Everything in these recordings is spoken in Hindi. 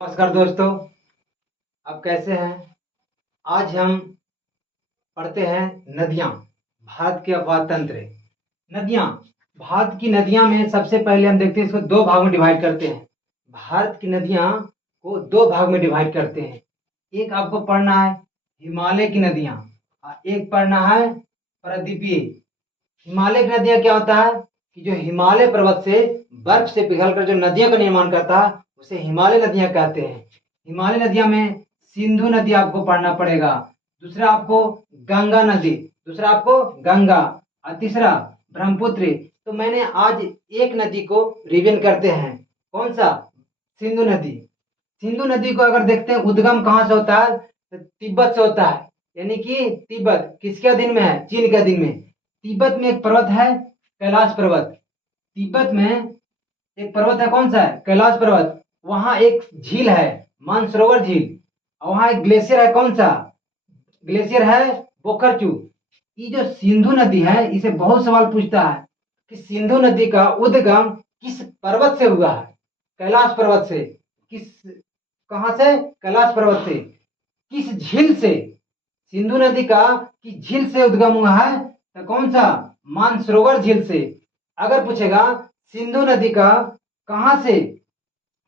नमस्कार दोस्तों। आप कैसे हैं? आज हम पढ़ते हैं नदियां, भारत के अफवाह तंत्र। नदियां, भारत की नदियां में सबसे पहले हम देखते हैं, इसको दो भाग में डिवाइड करते हैं। भारत की नदियां को दो भाग में डिवाइड करते हैं। एक आपको पढ़ना है हिमालय की नदियां और एक पढ़ना है प्रायद्वीपीय। हिमालय की नदियां क्या होता है कि जो हिमालय पर्वत से बर्फ से पिघलकर जो नदियों का निर्माण करता है उसे हिमालय नदियां कहते हैं। हिमालय नदियां में सिंधु नदी आपको पढ़ना पड़ेगा, दूसरा आपको गंगा नदी, दूसरा आपको गंगा और तीसरा ब्रह्मपुत्र। तो मैंने आज एक नदी को रिवीन करते हैं। कौन सा? सिंधु नदी। सिंधु नदी को अगर देखते हैं उद्गम कहाँ से होता है तो तिब्बत से होता है। यानी कि तिब्बत किसके अधीन में है? चीन के अधीन में। तिब्बत में एक पर्वत है कैलाश पर्वत। तिब्बत में एक पर्वत है, कौन सा है? कैलाश पर्वत। वहां एक झील है मानसरोवर झील, और वहां एक ग्लेशियर है, कौन सा ग्लेशियर है? बोखरचू। ये जो सिंधु नदी है इसे बहुत सवाल पूछता है कि सिंधु नदी का उद्गम किस पर्वत से हुआ है? कैलाश पर्वत से। किस, कहां से? कैलाश पर्वत से। किस झील से? सिंधु नदी का किस झील से उद्गम हुआ है? तो कौन सा? मानसरोवर झील से। अगर पूछेगा सिंधु नदी का कहां से,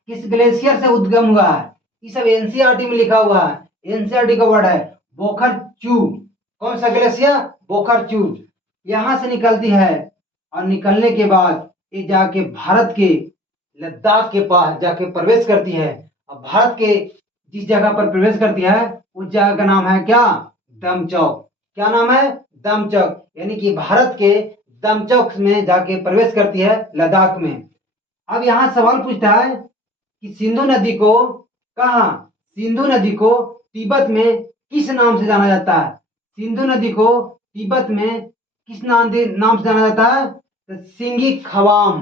किस ग्लेशियर से उद्गम हुआ है, ये सब एनसीईआरटी में लिखा हुआ है। एनसीईआरटी का वर्ड है बोखरचू। कौन सा ग्लेशियर? बोखरचू। यहां से निकलती है और निकलने के बाद ये जाके भारत के लद्दाख के पास जाके प्रवेश करती है। और भारत के जिस जगह पर प्रवेश करती है उस जगह का नाम है क्या? दमचौक। क्या नाम है? दमचौक। यानी कि भारत के दमचौक में जाके प्रवेश करती है लद्दाख में। अब यहाँ सवाल पूछता है कि सिंधु नदी को कहा, सिंधु नदी को तिब्बत में किस नाम से जाना जाता है? सिंधु नदी को तिब्बत में किस नाम से जाना जाता है? तो सिंगी खवाम।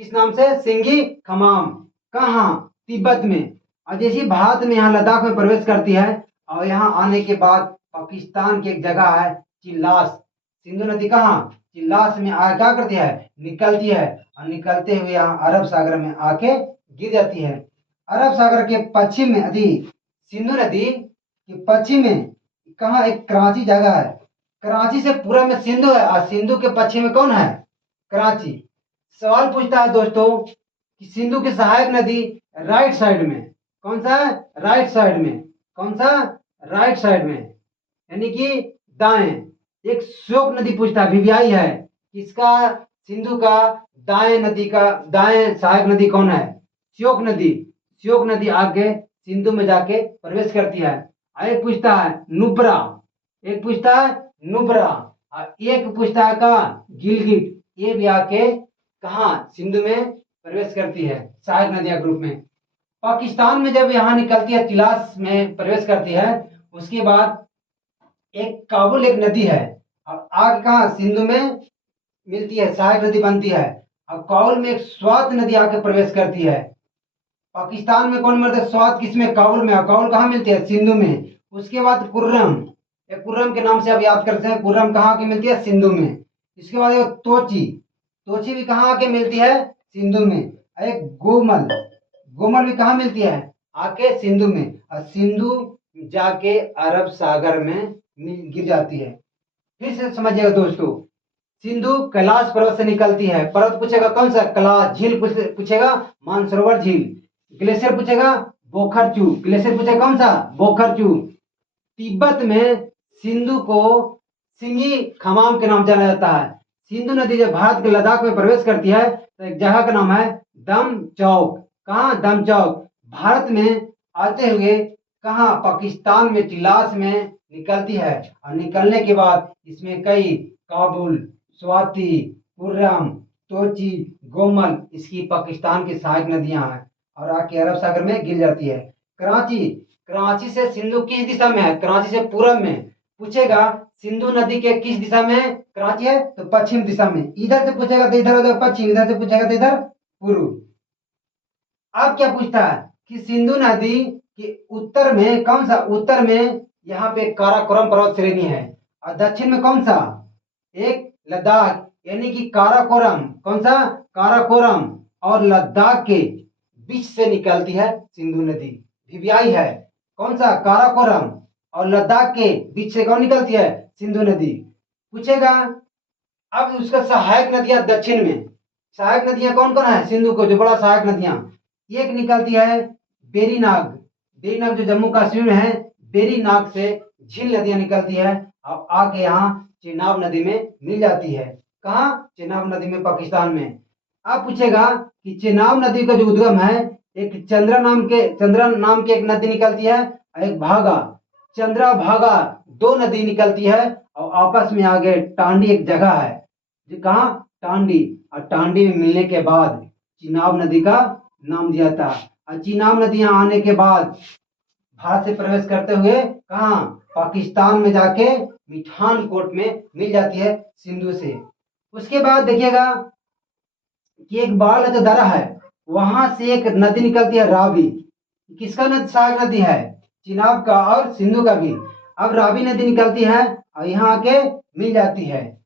किस नाम से? सिंगी खमाम। कहा? तिब्बत में। और जैसे भारत में यहाँ लद्दाख में प्रवेश करती है और यहाँ आने के बाद पाकिस्तान की एक जगह है चिल्लास। सिंधु नदी कहाँ? चिल्लास में आ क्या करती है? निकलती है और निकलते हुए यहाँ अरब सागर में आके गिर जाती है। अरब सागर के पश्चिम में सिंधु नदी के पश्चिम में कहा एक कराची जगह है। कराची से पूर्व में सिंधु है और सिंधु के पश्चिम में कौन है? कराची। सवाल पूछता है दोस्तों कि सिंधु की सहायक नदी राइट साइड में, कौन सा है? राइट साइड में। कौन सा? राइट साइड में, यानी कि दाएं। एक श्योक नदी पूछता है, वीवीआई है। इसका सिंधु का दाएं नदी का दाएं सहायक नदी कौन है? श्योक नदी। श्योक नदी आके सिंधु में जाके प्रवेश करती है। एक पूछता है नुब्रा, एक पूछता है नुब्रा और एक पूछता है का गिलगिट। ये भी आके कहा? सिंधु में प्रवेश करती है सहायक नदियां ग्रुप में। पाकिस्तान में जब यहाँ निकलती है तिलास में प्रवेश करती है उसके बाद एक काबुल एक नदी है और आगे कहा? सिंधु में मिलती है, सहायक नदी बनती है। और काबुल में एक स्वात नदी आके प्रवेश करती है। पाकिस्तान में कौन मरता है? स्वात किसमें? काबुल में। और काबुल कहाँ मिलती है? सिंधु में। उसके बाद कुर्रम, एक कुर्रम के नाम से आप याद करते हैं। कुर्रम कहाँ की मिलती है? सिंधु में। इसके बाद एक तोची, तोची भी कहाँ आके मिलती है? सिंधु में। एक गोमल, गोमल भी कहाँ मिलती है? आके सिंधु में। और सिंधु जाके अरब सागर में गिर जाती है। फिर से समझिएगा दोस्तों, सिंधु कैलाश पर्वत से निकलती है। पर्वत पूछेगा कौन सा? कैलाश। झील पूछेगा मानसरोवर झील। ग्लेशियर पूछेगा बोखरचू। ग्लेशियर पूछेगा कौन सा? बोखरचू। तिब्बत में सिंधु को सिंगी खमाम के नाम जाना जाता है। सिंधु नदी जब भारत के लद्दाख में प्रवेश करती है तो एक जगह का नाम है दम चौक। कहा? दम चौक। भारत में आते हुए कहा? पाकिस्तान में टिलास में निकलती है और निकलने के बाद इसमें कई काबुल, स्वाति, कुर्रम, तोची, गोमल इसकी पाकिस्तान की सहायक नदियां हैं और आके अरब सागर में गिर जाती है। कराची, कराची से सिंधु किस दिशा में है? कराची से पूरब में। पूछेगा सिंधु नदी के किस दिशा में कराची है? तो पश्चिम दिशा में। इधर से पूछेगा तो इधर हो जाएगा पश्चिम, इधर से पूछेगा तो इधर पूर्व। अब क्या पूछता है कि सिंधु नदी के उत्तर में कौन सा? उत्तर में यहाँ पे काराकोरम पर्वत श्रेणी है और दक्षिण में कौन सा? एक लद्दाख। यानी कि काराकोरम, कौन सा? काराकोरम और लद्दाख के बीच से निकलती है सिंधु नदी। वीवीआई है कौन सा, काराकोरम और लद्दाख के बीच से कौन निकलती है, सिंधु नदी। पूछेगा अब उसका सहायक नदियां दक्षिण में, सहायक नदियां कौन कौन है सिंधु को, जो बड़ा सहायक नदियां, एक निकलती है बेरीनाग, बेरीनाग जो जम्मू कश्मीर में है, बेरीनाग से झील नदियां निकलती है और आके यहाँ चेनाब नदी में मिल जाती है। कहाँ, चेनाब नदी में, पाकिस्तान में। अब पूछेगा कि चेनाब नदी का जो उद्गम है, एक चंद्रा नाम के एक नदी निकलती है और एक भागा, चंद्रा भागा दो नदी निकलती है और आपस में आगे टांडी एक जगह है, जो कहाँ, टांडी, और टांडी में मिलने के बाद चिनाब नदी का नाम दिया था। और चिनाब नदी यहाँ आने के बाद भारत से प्रवेश करते हुए कहाँ, पाकिस्तान में जाके मिठानकोट में मिल जाती है सिंधु से। उसके बाद देखिएगा कि एक बाल जो दरा है, वहां से एक नदी निकलती है रावी। किसका नदी, सहायक नदी है, चिनाब का और सिंधु का भी। अब रावी नदी निकलती है और यहाँ आके मिल जाती है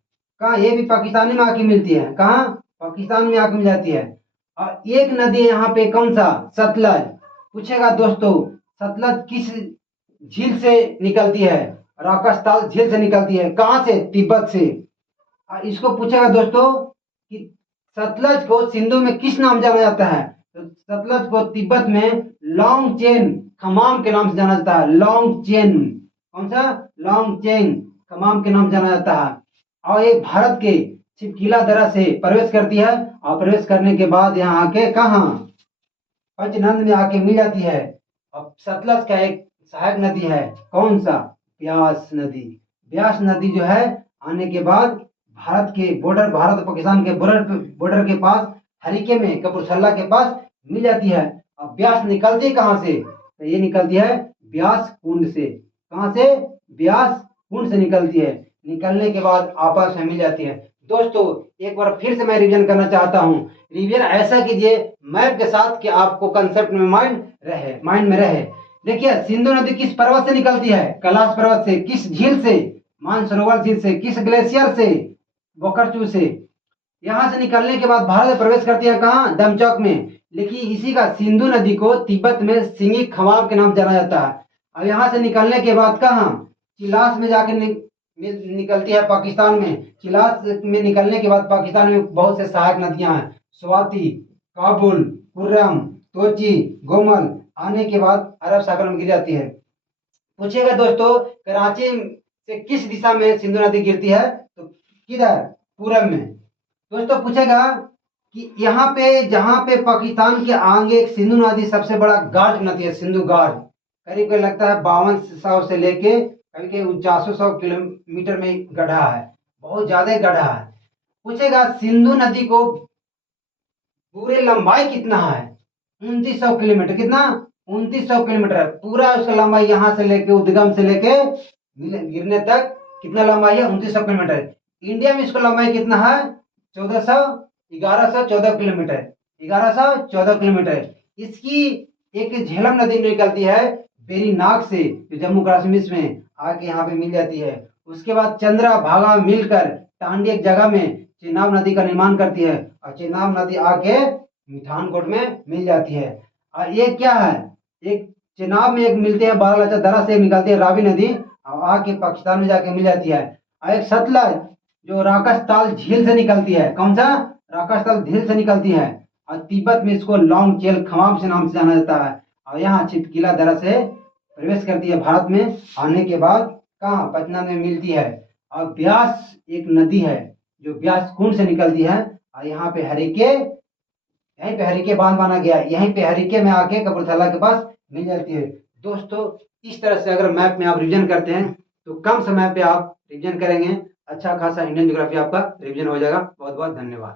कहाँ, ये भी पाकिस्तान में आके मिलती है, कहाँ, पाकिस्तान में आके मिल जाती है। और एक नदी यहाँ पे कौन सा, सतलज। पूछेगा दोस्तों सतलज किस झील से निकलती है, राकसताल झील से निकलती है, कहाँ से, तिब्बत से। इसको पूछेगा दोस्तों कि सतलज को सिंधु में किस नाम जाना जाता है, तो सतलज को तिब्बत में लॉन्ग चेन खमाम के नाम से जाना जाता है, लॉन्ग चेन, कौन सा, लॉन्ग चेन खमाम के नाम जाना जाता है। और ये भारत के छिपकिला दरा से प्रवेश करती है और प्रवेश करने के बाद यहाँ आके कहाँ, पंचनंद में आके मिल जाती है। अब सतलज का एक सहायक नदी है कौन सा, ब्यास नदी। ब्यास नदी जो है आने के बाद भारत के बॉर्डर, भारत और पाकिस्तान के बॉर्डर के पास हरिके में कपूरथला के पास मिल जाती है। अब ब्यास निकलती है कहाँ से, तो ये निकलती है ब्यास कुंड से। कहाँ से, ब्यास कुंड से निकलती है। निकलने के बाद आपस में मिल जाती है। दोस्तों एक बार फिर से मैं रिवीजन करना चाहता हूँ। रिवीजन ऐसा कीजिए मैप के साथ कि आपको कंसेप्ट में माइंड में रहे। देखिए सिंधु नदी किस पर्वत से निकलती है, कैलाश पर्वत से। किस झील से, मानसरोवर झील से। किस ग्लेशियर से, बोकरचू से। यहाँ से निकलने के बाद भारत में प्रवेश करती है कहाँ, दमचौक में। लेकिन इसी का सिंधु नदी को तिब्बत में सिंगी खवाब के नाम जाना जाता है। और यहाँ से निकलने के बाद कहाँ, चिलास में जाकर निकलती है पाकिस्तान में। चिलास में निकलने के बाद पाकिस्तान में बहुत से सहायक नदियां हैं, स्वाति, काबुल, कुर्रम, तोची, गोमल। आने के बाद अरब सागर में गिर जाती है। पूछेगा दोस्तों कराची से किस दिशा में सिंधु नदी गिरती है, तो किधर, पूरब में। दोस्तों पूछेगा कि यहाँ पे जहाँ पे पाकिस्तान के आगे एक सिंधु नदी सबसे बड़ा गाढ़ नदी है, सिंधु गाढ़, करीब लगता है 5200 से लेके कभी के 4900 किलोमीटर में गढ़ा है, बहुत ज्यादा गढ़ा है। पूछेगा सिंधु नदी को पूरे लंबाई कितना है, 2900 किलोमीटर। कितना, 2900 किलोमीटर है पूरा उसका लंबाई, यहाँ से लेके उद्गम से लेके गिरने तक कितना लंबाई है, 2900 किलोमीटर। इंडिया में इसका लंबाई कितना है, 1114 किलोमीटर, 1114 किलोमीटर। इसकी एक झेलम नदी निकलती है बेरीनाग से, जो जम्मू कश्मीर में आके यहाँ पे मिल जाती है। उसके बाद चंद्रा भागा मिलकर टांडी एक जगह में चेनाब नदी का निर्माण करती है और चेनाब नदी आके मिठानकोट में मिल जाती है। और ये क्या है, एक चेनाब में एक मिलते हैं बारालाचा दरा से निकलती है रावी नदी और आके पाकिस्तान में जाके मिल जाती है। और एक सतलज जो राकसताल झील से निकलती है, कौन सा, राकसताल झील से निकलती है और तिब्बत में इसको लॉन्ग चेल खमाम से नाम से जाना जाता है। और यहाँ छिपकिला दरा से प्रवेश करती है भारत में। आने के बाद कहाँ, पटना में मिलती है। और ब्यास एक नदी है जो ब्यास कुंड से निकलती है और यहाँ पे हरिके बांध बना गया है, यहीं पे हरिके में आके कपूरथला के पास मिल जाती है। दोस्तों इस तरह से अगर मैप में आप रिवीजन करते हैं तो कम समय पे आप रिवीजन करेंगे, अच्छा खासा इंडियन ज्योग्राफी आपका रिवीजन हो जाएगा। बहुत बहुत धन्यवाद।